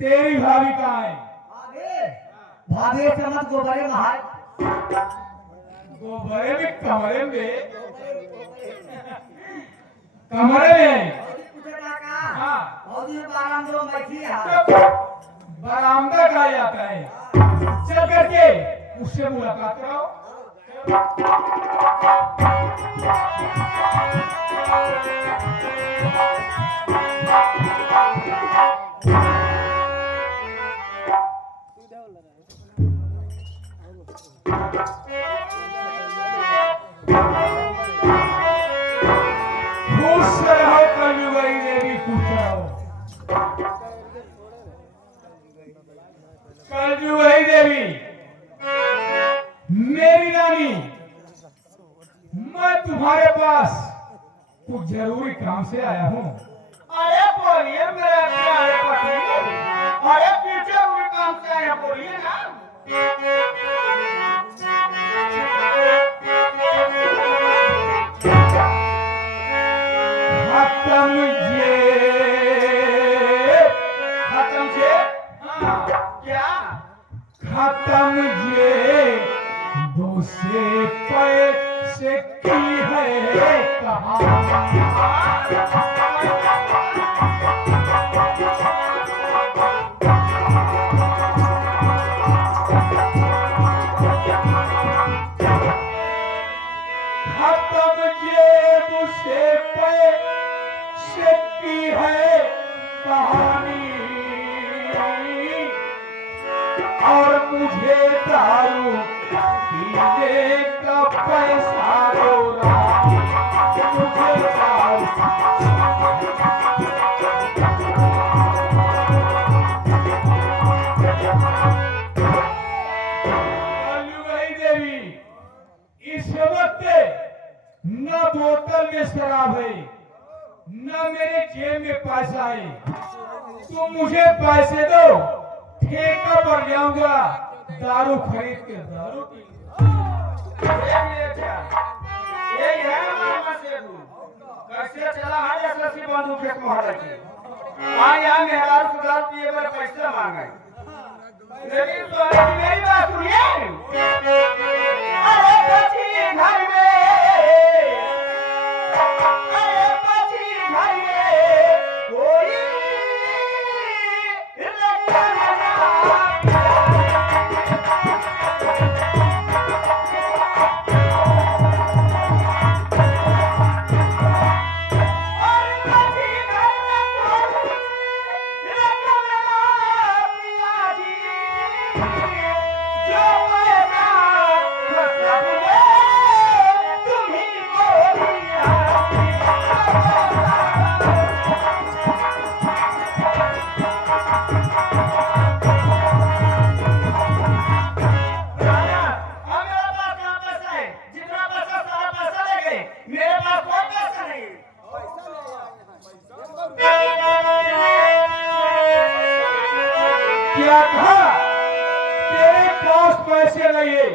तेरी भाभी कहाँ है? भाभी से मत गोबरे महाल गोबरे में कमरे में कमरे में हाँ बरामदा कहा जाता है। चल करके उससे मुलाकात कराओ। खुश रहो कलयुगी देवी, खुश रहो कलयुगी देवी। मेरी रानी, मैं तुम्हारे पास कुछ जरूरी काम से आया हूँ। अरे बोलिए मेरे प्यारे पति, अरे पीछे हुए काम से आए बोलिए ना। खत्म जे हाँ क्या? खत्म जे दूसरे पैसे की है कहानी। खत्म जे दूसरे पैसे की है कहानी, और मुझे दारू पीने का पैसा दो रहा, मुझे दारू। कलयुगी देवी, इस वक्त न बोतल में शराब है न मेरे जेब में पैसा है। तुम मुझे पैसे दो, ठेका पर जाऊंगा, दारू खरीद के दारू पी। यही है हमारा मसेबू। कैसे चला है जैसे सी बंदूक के मुहारा की। यहाँ मेहरा सुधार पिए मेरे पैसे मांगे, लेकिन स्वामी जी मेरी बात सुनिए। अरे बची घर में, अरे बची घर में कोई लड़का ना। क्या कहा? तेरे पास पैसे नहीं है,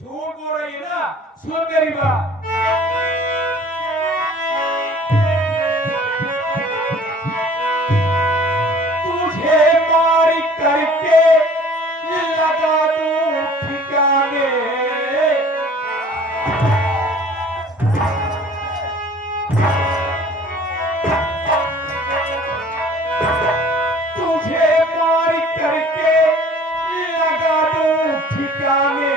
झूठ बोल रही है ना। सुन मेरी बात, तुझे मार करके लगा दूं ठिकाने, तुझे मार करके लगा दूं ठिकाने,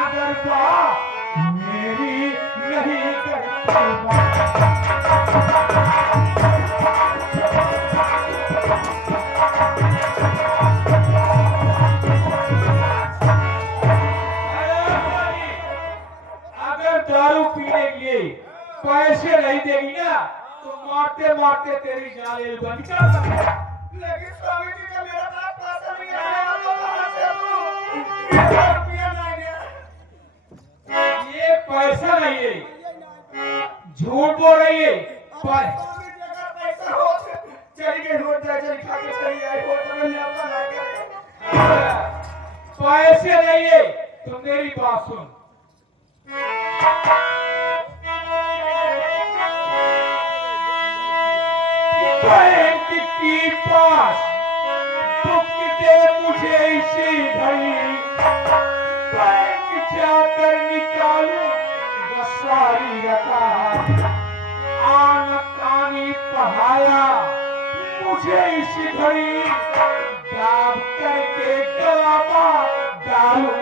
अगर बात मेरी नहीं करती। अगर दारू पीने के लिए पैसे नहीं देगी ना तो मारते मारते तेरी जान बंद कर दूंगा। लेकिन स्वामी जी का मेरा पास पैसा नहीं है, आप तो कहां से दूं? ये रुपया नहीं है। ये पैसा नहीं है, झूठ बोल रही है। स्वामी जी अगर पैसा हो चली गई हो जाए, चली खा के चली आई हो तो मैं आपका ना करें। पैसे नहीं है तो मेरी बात सुन। बैंक के पास मुझे इसी घड़ी बैंक जाकर निकालूं वो सारी रकम। आन कानी पढ़ाया मुझे इसी घड़ी दाब करके गलाबा डालूं।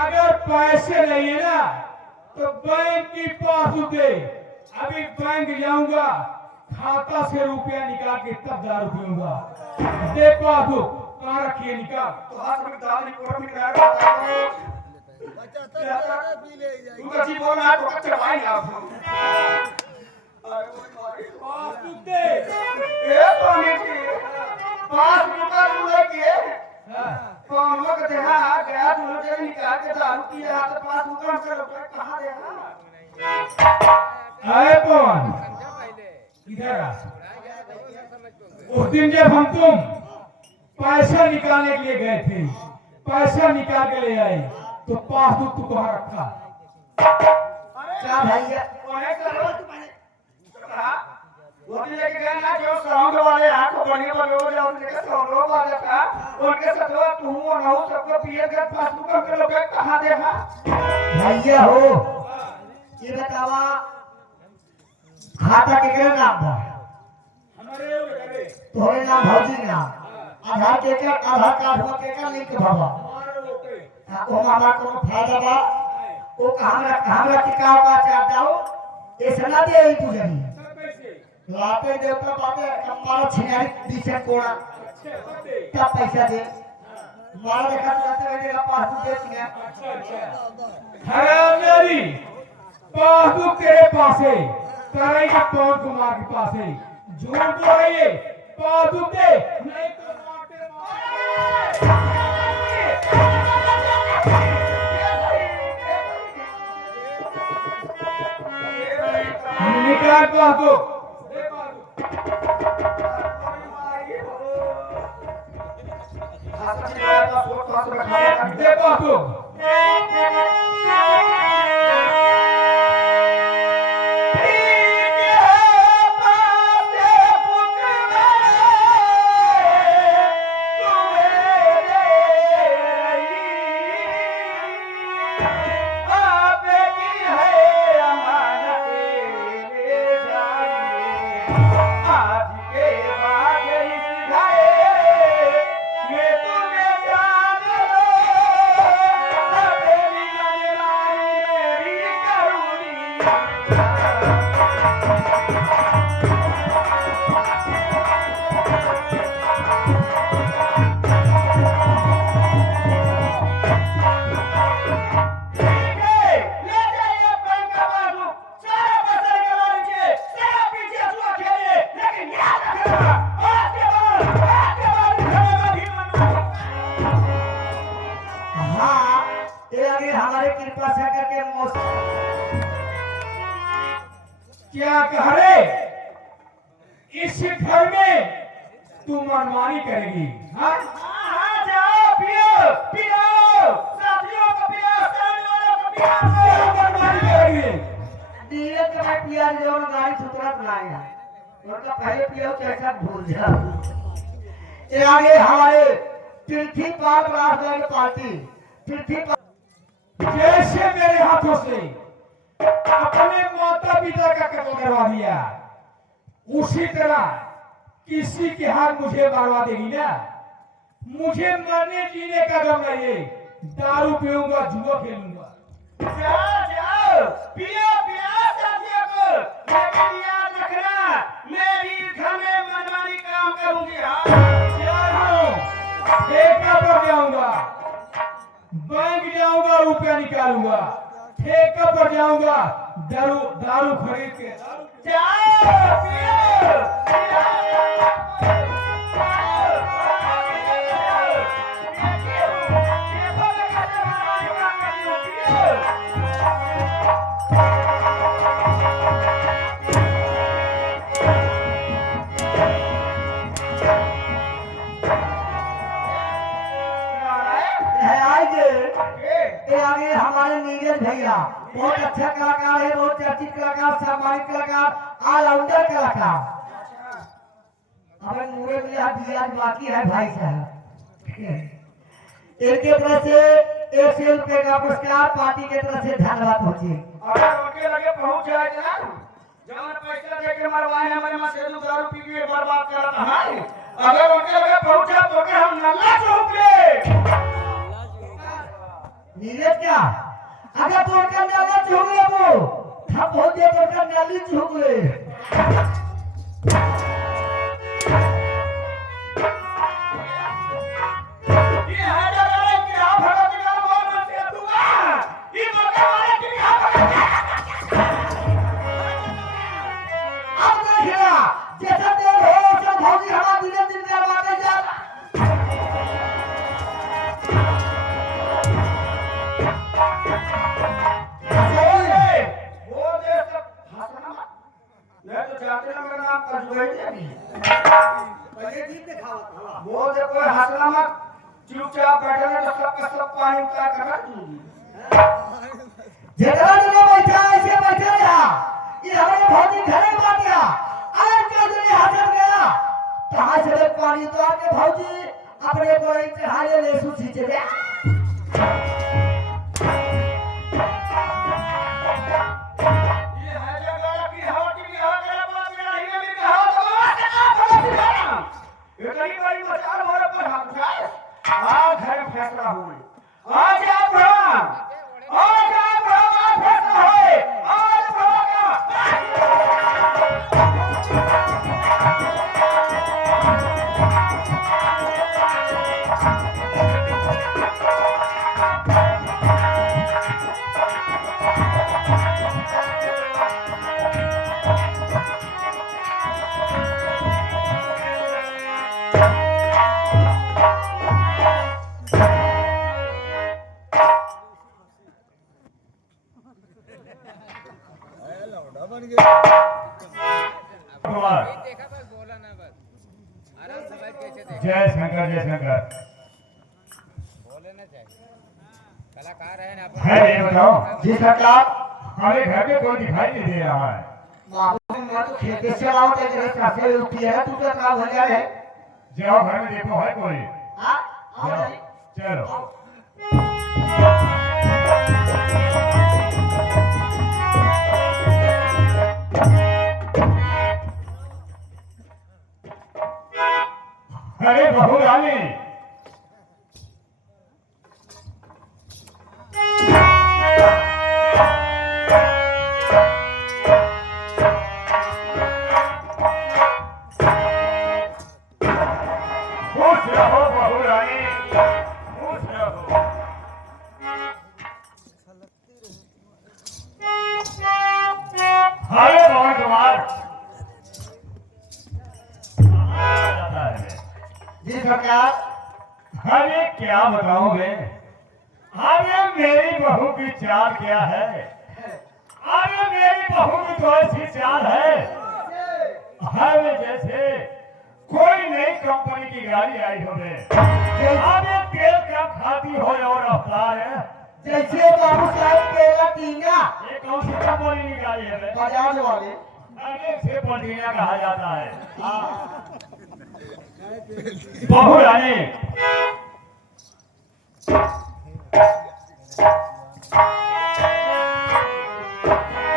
अगर पैसे नहीं है ना तो बैंक की पासबुक दे। अभी बैंक जाऊंगा, खाता से रुपया निकाल के तब दारू पीऊंगा। दे पासबुक, कहाँ रखिए निकाल। तो हाथ में दाल कोट में लगाया तू जी बोलना तो कच्चे भाई आप पासबुक दे। ए पानी जी पास रुपया दूल्हे के हाँ। तो हम लोग देखा गया दूल्हे के निकाल के दारू पिया तो पास रुपया से रुपया कहाँ देगा। अरे पवन इधर आ। उस दिन जब हम तुम पैसा निकालने के लिए गए थे, पैसा निकाल के ले आए तो पासबुक तू कहाँ रखा? क्या भैया वो दिन लेके गए ना जो साउंड वाले आंखों बने वाले हो जाओ उनके साउंड वाले था उनके साथ तू और नौ सबको पिए के पासबुक के लोग कहाँ देखा। भैया हो, ये बतावा खाता केकरे नाम बा? हमारे तोहरे नाम भौजी के नाम। आधार कार्ड हुआ केकर लिंक बाबा? ओ मामा को फायदा बा ओ हमरा टिकाव का चाहता हो ऐसा ना दे ई पूजनी लाते देवता बाबे हमारा छिनारी पीछे कोड़ा क्या पैसा दे मार देखा तो रहेगा पासबुक दे छिना। हरामी पासबुक तेरे पास है, करे का पवन कुमार के पास है। झूठ बोल रही है, पासबुक दे नहीं तो निकाल पासबुक। दे पासबुक। हमारे कृपा से करके क्या कह रहे? इस घर में तू मनमानी करेगी? हाँ जाओ पियो पियो साथियों को पियो सामने वालों को पियो मनमानी करेगी। दिए के मैं पिया जो गाड़ी सुतरा बनाएगा उनका पहले पियो कैसा भूल जा। ये आगे हमारे पृथ्वी पाल राष्ट्र पार्टी पृथ्वी जैसे मेरे हाथों से अपने माता पिता का कत्ल करवा दिया उसी तरह किसी के हाथ मुझे मारवा देगी ना। मुझे मरने जीने का गम नहीं है, दारू पीऊंगा जुआ खेलूंगा। जाओ जाओ पियो पियो साथियों को, लेकिन याद रखना मेरी घर में मनमानी काम करूंगी। हाँ ठेका पर जाऊंगा, बैंक जाऊंगा रुपया निकालूंगा, ठेका पर जाऊंगा दारू खरीद के जाओ पियो नीरज भैया बहुत अच्छा कलाकार है, बहुत चर्चित कलाकार, सम्मानित कलाकार, ऑलराउंडर कलाकार। अब मुझे मिला दिया बाकी है भाई साहब। इनके तरफ से 100 रुपए का पुरस्कार, पार्टी के तरफ से धन्यवाद पहुंचे। अगर उनके लगे पहुंच जाए ना, जब पैसा दे के मरवाए हमारे मां से 2 दारू पी के बर्बाद कर रहा है, अगर उनके लगे पहुंच जाए तो फिर हम नल्ला चौक ले। नीरज क्या अगर तो उनका नल्ला चौक ले वो हम पहुंच गए तो उनका नल्ली चौक ले। ये है जगह कि आप भगत का बोल मत से दुआ, ये मौका वाले कि आप अब देखिए जैसा देर हो वैसा भौजी हमारा दिन दिन करवाते जा। वो दे सब हंसना मत। मैं तो चाहते ना मेरा नाम कर जुए नहीं। पहले दिन दिखावा था वो दे कोई हंसना मत, चुपचाप बैठे रहे तो सबका सब पानी उतार कर रख दूंगी। जेकरा जने बैठा ऐसे बैठे रहा, ये हमारे भौजी घरे बात गया, अगर क्या जने हाजर गया कहां से पानी उतार के भौजी अपने को चढ़ाने ले सूची चले। ये है जगह की हवा की हवा करे बात में नहीं है, मेरी हवा तो बात है आप हवा दिखाना। ये कहीं बड़ी मचाल हमारे पर हाथ उठाए, आज है फैसला हुई, आज आप फैसला है, आज होगा। जय शंकर जय शंकर। बोलना चाहिए, कलाकार है ना है ये बताओ, जी सरकार हमारे घर में कोई दिखाई नहीं दे रहा है। बाबू मैं तो खेत से लाऊं ते तेरे कासे रुपये है तू तो काम हो जाए। जाओ घर में देखो है कोई। हां आओ जाओ, जी। चलो। अरे बहू रानी, खुश रहो बहू रानी, खुश रहो। अरे बहुत कुमार जाता है। जी सरकार अरे क्या बताओगे, अरे मेरी बहू की चाल क्या है, अरे मेरी बहू की तो ऐसी चाल है, अरे जैसे कोई नई कंपनी की गाड़ी आई हो गए, अरे तेल क्या खाती हो और रफ्तार है। जैसे बाबू साहब के लतीना ये कौन सी कंपनी की गाड़ी है बे? बजाज वाले अरे इसे पलटिया कहा जाता है। बहू रानी,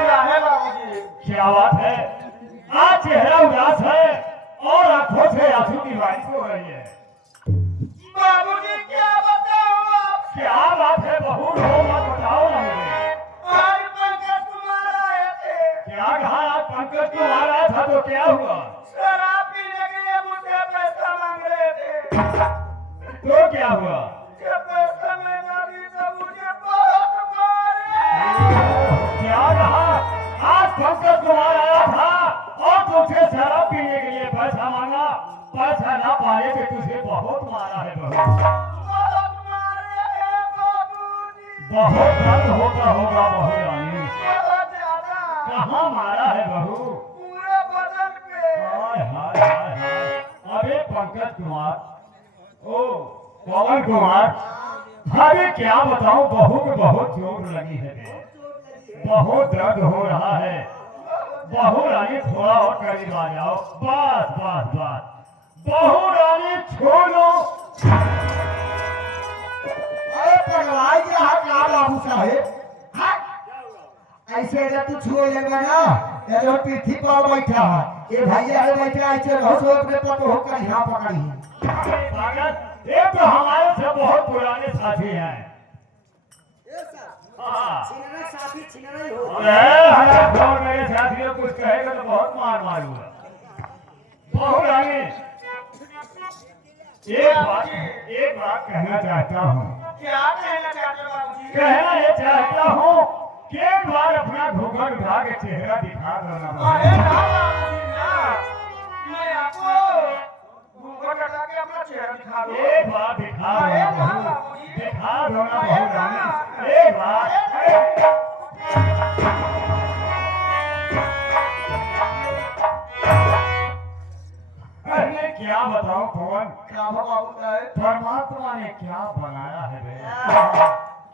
क्या है बाबूजी? क्या बात है, आज चेहरा उदास है और आंखों से आंसू की बारिश हो रही है। बाबूजी क्या बताऊं आप? क्या बात है बहू, रो मत, बताओ ना मुझे। आज पंकज कुमार आए थे, क्या कहा, आज पंकज कुमार आया था तो क्या हुआ? शराब पीने के लिए मुझसे पैसा मांग रहे थे। तो क्या हुआ? जब पैसा मैं ना दी तो मुझे बहुत मारे। क्या कहा, आज पंकज कुमार आया था और तुझसे शराब पीने के लिए पैसा मांगा, पैसा ना पाने से तुझे बहुत मारा है बहू। बहुत मारे हैं बाबूजी, बहुत दर्द होता होगा बहू रानी। बहुत ज्यादा, कहाँ मारा है बहू? पूरे बदन पे। हाय हाय हाय हाय। अरे पंकज कुमार, ओ पवन कुमार, अरे क्या बताऊं, बहू को बहुत चोट लगी है बे। बहुत दर्द हो रहा है। बहू रानी थोड़ा और करीब आ जाओ। बस बस बस, बहू रानी छोड़ो। अरे पगलाई क्या है का बाबू साहेब? हाँ? ऐसे जब तू छुए लेगा ना, ये जो पीठी पर बैठा है, ये भैया है बैठा ऐसे रहो अपने पतो होकर यहाँ पकड़ी। पागल, ये तो हमारे से बहुत पुराने साथी हैं। हाँ। अरे तो मेरे साथियों कुछ कहेगा तो बहुत मार मारूंगा। बहू रानी, एक बात कहना चाहता हूँ। क्या कहना चाहते हो बाबूजी? कहना ये चाहता हूँ कि एक बार अपना घूंघट उठा के चेहरा दिखा देना। अरे ना बाबूजी ना, मैं आपको घूंघट हटा के अपना चेहरा दिखा दूं। एक बार दिखा अरे देना ना बहू, बाबूजी। दिखा देना अरे बहू ना। रानी, एक बार। अरे क्या बताऊं पवन, क्या बाबू साहब? परमात्मा ने क्या बनाया है बे।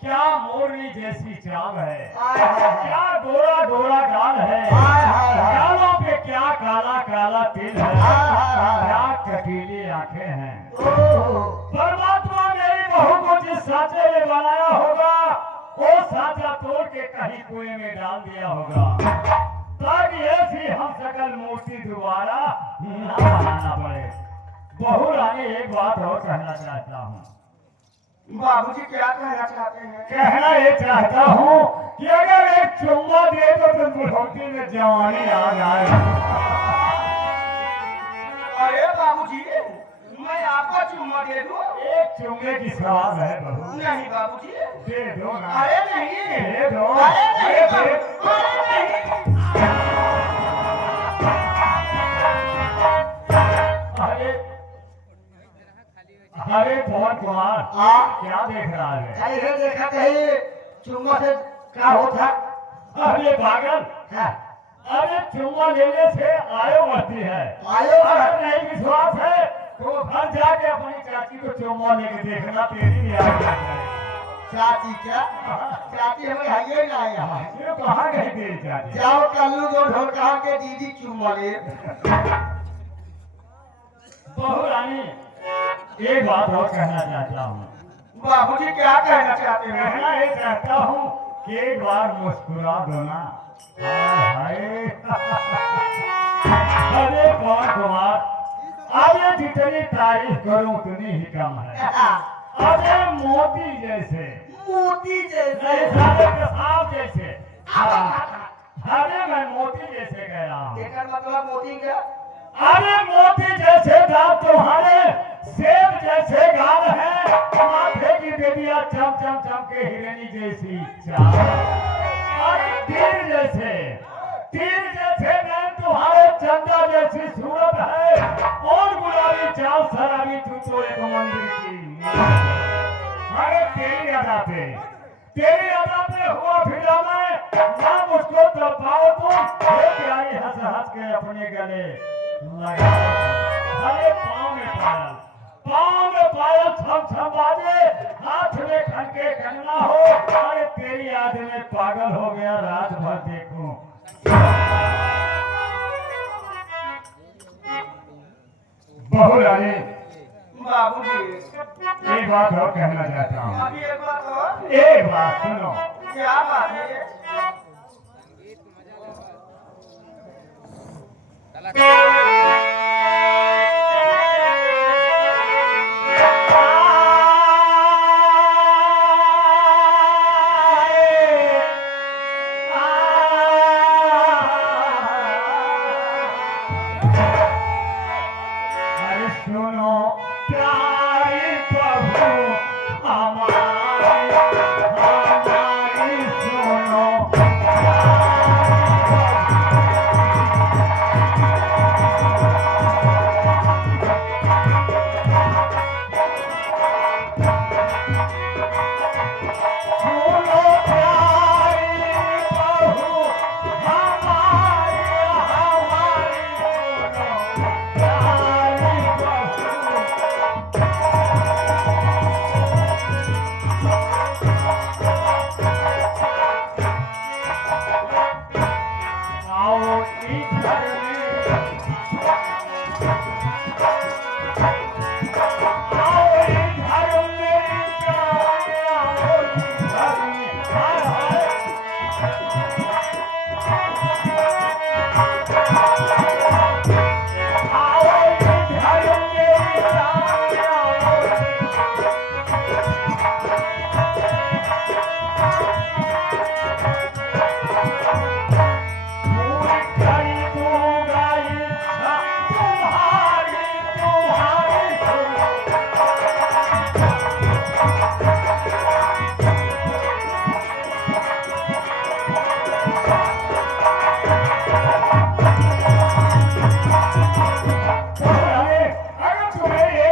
क्या मोरनी जैसी चाल है, क्या गोरा गोरा गाल है, गालों पे क्या काला काला तिल है, क्या कटीली आंखें हैं। परमात्मा मेरी बहू को जिस साँचे में बनाया होगा, वो साँचा तोड़ के कहीं कुएं में डाल दिया होगा, ताकि ऐसी हम सकल मूर्ति दोबारा न बनाना पड़े। बहू रानी, एक बात और कहना चाहता हूँ। बाबूजी क्या कहना चाहते हैं? कहना ये चाहता हूँ कि अगर एक चुम्मा दे दो तो बुढ़ौती में जवानी आ जाए। अरे बाबूजी, मैं आपको चुम्मा दे दूं? एक चुम्मे की सवाल है बहू। नहीं बाबूजी। दे दो ना। अरे नहीं। दे दो। अरे नहीं दे। अरे नहीं। अरे अरे पवन कुमार, क्या देख रहा है? अरे देखा कहीं चुम्मा से क्या होता? अरे पागल, अरे चुम्मा लेने से आयु बढ़ती है। आयु अगर नहीं विश्वास है तो घर जाके अपनी चाची को चुम्मा लेके देखना, तेरी भी आयु बढ़ जाएगी। चाची क्या? चाची हमें हाइए ना यहाँ। ये कहाँ गई तेरी चाची? जाओ कल्लू दो ढोल कहा के दीदी चुम्मा ले। बहू रानी, एक बात और कहना चाहता हूँ। बाबूजी क्या कहना चाहते हैं? कहना ये चाहता हूँ कि एक बार मुस्कुरा दो ना। हाय हाय। अरे पवन कुमार, अरे जितनी तारीफ करूं उतनी ही कम है। अरे मोती जैसे, मोती जैसे। सारे पेशाब जैसे। अरे मैं मोती जैसे कह रहा हूँ। देखकर मतलब मोती क्या? अरे मोती जैसे दांत तुम्हारे, सेब जैसे गाल है, माथे की बेबिया चम चम चम के हिरनी जैसी चाल। अरे तीर जैसे नैन तुम्हारे, चंदा जैसी सूरत है, और गुलाबी चाल शराबी तू तो एक मंदिर की। अरे तेरी अदा पे हुआ फिदा मैं ना मुझको तो पाओ तुम, ये प्यारी हंस हंस के अपने गले लगा। अरे पाँव में पायल छम छम बाजे, हाथ में खनके कंगना हो। अरे तेरी याद में पागल हो गया, रात भर देखूं। बहू रानी, बाबूजी एक बात और कहना चाहता हूँ। अभी एक बात और। एक बात सुनो। क्या बात है? अरे सुनो प्यारी प्रभु हमारी सुनो।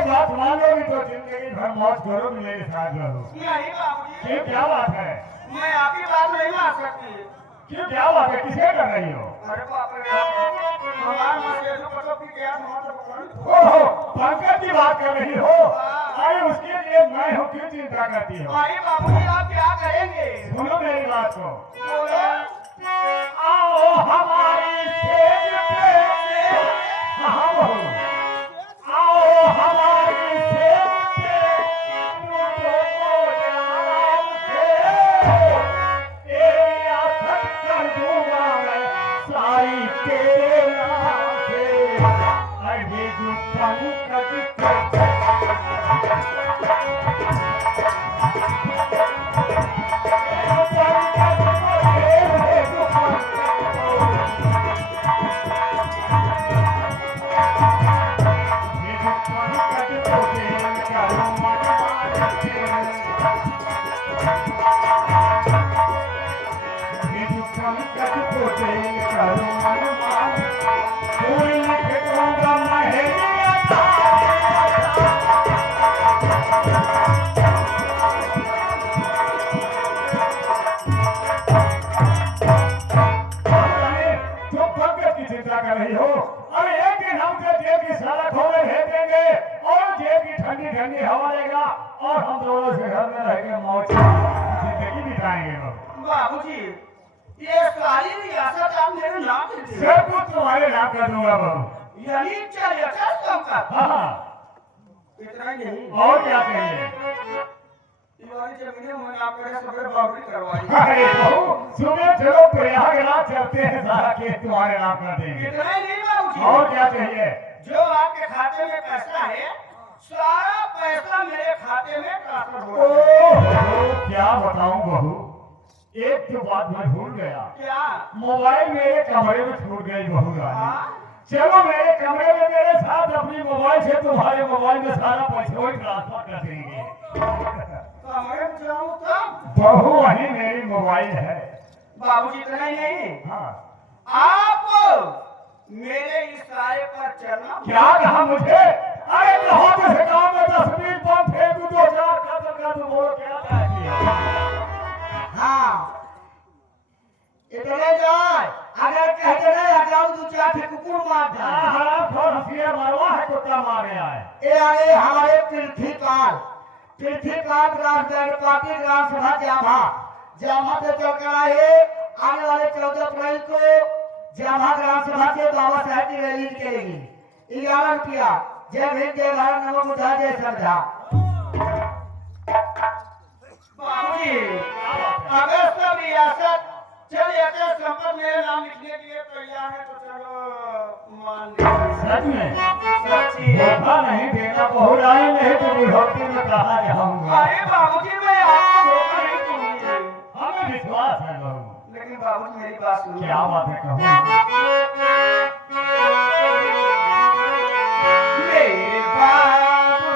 बात मान लोगी तो जिंदगी भर मौज करोगे मेरे साथ रहो। नहीं बाबूजी, ये क्या बात है? मैं आपकी बात नहीं मान सकती। ये क्या बात है? किसे कर रही हो? अरे बाप रे, हमारा मसेज को पता भी क्या मतलब ओहो, पंकज की बात कर रही हो? अरे उसके लिए मैं हूँ, क्यों चिंता करती हो? अरे बाबूजी, आप क्या करेंगे? सुनो मेरी बात को। बोलो। आओ हमारी सेज पे, हाँ बहू, आओ हमारी सेज पे, मुझको जान से, तेरी आफत कर दूंगा मैं सारी तेरे नाम से। अभी जो पंकज को चिंता कर रही हो? अरे एक दिन हम जेब की सारा खोले भेज देंगे और जेब की ठंडी ठंडी हवा लेगा और हम दोनों से घर में रह के मौज जिंदगी बिताएंगे। बाबूजी, ये सारी रियासत आप मेरे नाम से दे। सब कुछ तुम्हारे नाम कर दूंगा बहू। यानी 4 एकड़ कम का। हाँ, इतना ही नहीं, और क्या चाहिए? ये वाली जमीनें मैंने आपके लिए सब बाउंड्री करवाई। अरे बहू, सुबह चलो प्रयागराज चलते हैं, सारा केस तुम्हारे नाम कर देंगे। इतना ही नहीं बाबूजी, और क्या चाहिए? जो आपके खाते में पैसा है, सारा पैसा मेरे खाते में ट्रांसफर हो रहा है। ओह, क्या बताऊं बहू, एक तो बात मैं भूल गया। क्या? मोबाइल मेरे कमरे में छूट गई बहू रानी। हाँ? चलो मेरे कमरे में मेरे साथ अपनी मोबाइल से तुम्हारे मोबाइल में सारा पैसा वही ट्रांसफर कर देंगे। कमरे में जाऊं तब? बहू वही मेरी मोबाइल है। बाबूजी, इतना ही नहीं, हाँ, आप मेरे इशारे पर चलना। क्या कहा मुझे? अरे कहो से काम में 10-20 बम फेंक दूं, 2-4 कदम कर दूं, बोलो क्या चाहती है? हाँ, इतने जाए, अगर कहते नहीं हटाओ 2-4 ठे कुकुर मार दे। हाँ हाँ, थोड़ा हंसिया मारवा है, कुत्ता मार गया है। ये आए हमारे पृथ्वीपाल ग्राम पार्टी ग्राम सभा जामा से चल कर आए। आने वाले 14 अप्रैल को जामा ग्राम सभा से बाबा साहब की रैली निकलेगी। 11 रुपया। जय भीम, जय भारत, नमो बुद्धाय, जय श्रद्धा। बाबूजी, अगर सब रियासत चल एकड़ संपत्ति मेरे नाम लिखने के लिए तैयार है तो चलो मान लीजिए। सच में? सच्ची। धोखा नहीं देना बहू रानी, नहीं तो बुढ़ौती में कहा जाऊंगा। अरे बाबूजी, मैं आपको धोखा नहीं दूंगी। हमें विश्वास है बहू। लेकिन बाबूजी, मेरी बात सुनो। क्या बात है, कहो। मेरे बाबू,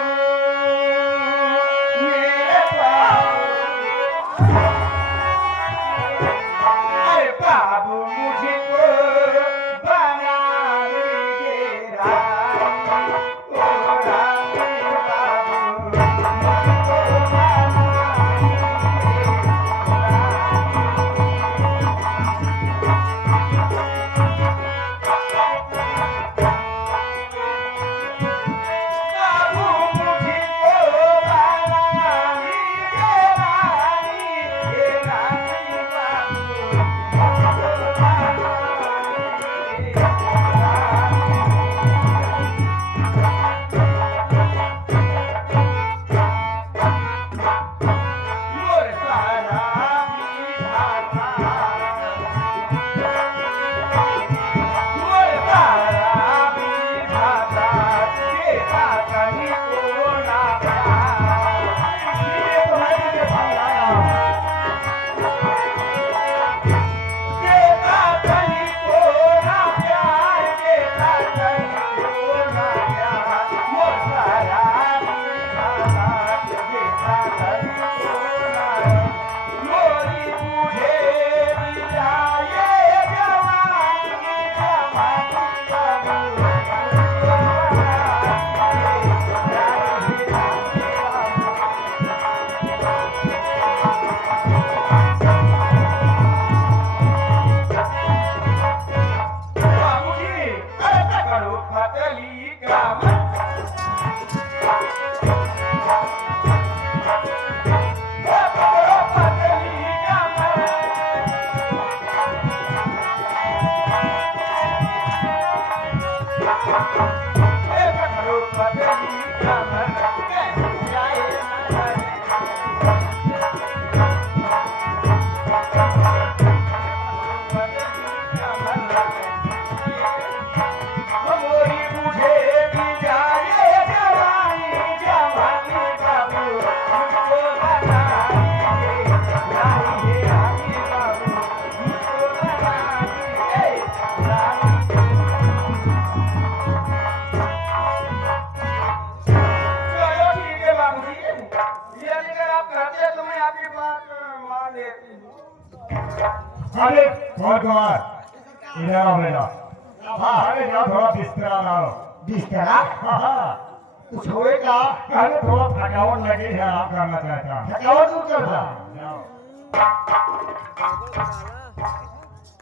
मेरे बाबू, अरे बाबू मुझको बना लीजिए रानी, ओ रानी बाबू, मुझको बना लीजिए रानी। चलो ठीक है बाबूजी, ये अगर आप कहते हैं तो मैं आपकी बात मान लेती हूँ। अरे बहुत बार इधर आओ बेटा। हाँ अरे जाओ थोड़ा बिस्तरा ला लो। बिस्तरा हाँ कुछ होएगा अरे थोड़ा थकावट लगी है आराम करना चाहता हूँ। थकावट दूर कर दो। हाँ, जाओ।